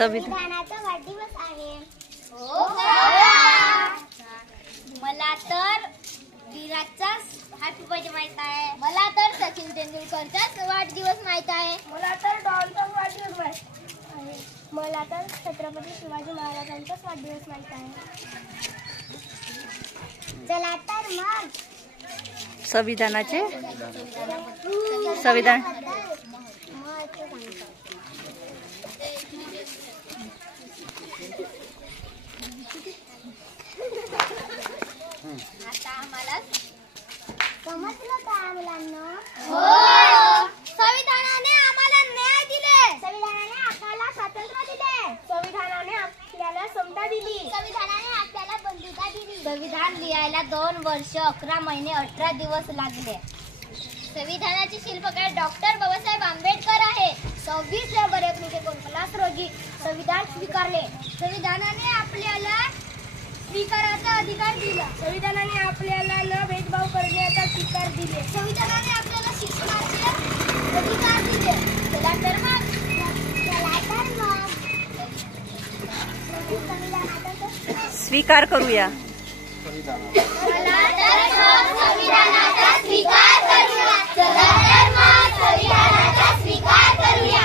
संविधानाचा वाढदिवस आहे। मला तर विराटचा हॅपी बर्थडे माहित आहे। मला तर सचिन तेंडुलकरचा वाढदिवस माहित आहे। मला तर डॉनचा वाढदिवस माहित आहे। मला तर छत्रपती शिवाजी महाराजांचाच वाढदिवस माहित आहे। चला तर मग संविधान आता आम्हाला समजलं का मुलांना? संविधानाने आम्हाला न्याय दिले। संविधानाने आपल्याला स्वातंत्र्य दिले। संविधानाने आपल्याला समता दिली। संविधानाने आपल्याला बंधुता दिली। संविधान लिहायला 2 वर्ष 11 महिने 18 दिवस लागले। संविधानाचे शिल्पकार डॉक्टर बाबासाहेब आंबेडकर आहे। 26 नोव्हेंबर 1949 रोजी संविधान स्वीकारले। संविधानाने आपल्याला स्वीकाराचा अधिकार दिला। संविधानाने आपल्याला न भेदभाव करण्याचा अधिकार दिले। संविधानाने आपल्याला शिक्षणाचे अधिकार दिले। चला तर मग स्वीकार करूया। चला तर मग संविधानाचा स्वीकार करूया। चला तर मग संविधानाचा स्वीकार करूया।